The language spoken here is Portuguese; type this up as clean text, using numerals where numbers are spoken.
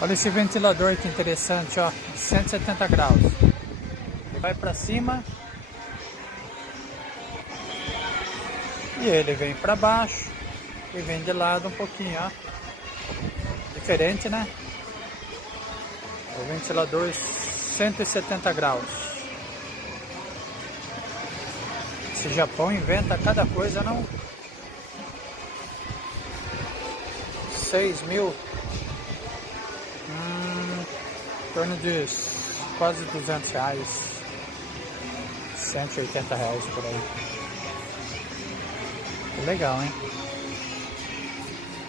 Olha esse ventilador que interessante, ó, 170 graus. Vai para cima e ele vem para baixo e vem de lado um pouquinho, ó. Diferente, né? O ventilador 170 graus. Esse Japão inventa cada coisa, não? 6 mil. Em torno de quase 200 reais. 180 reais por aí. Legal, hein?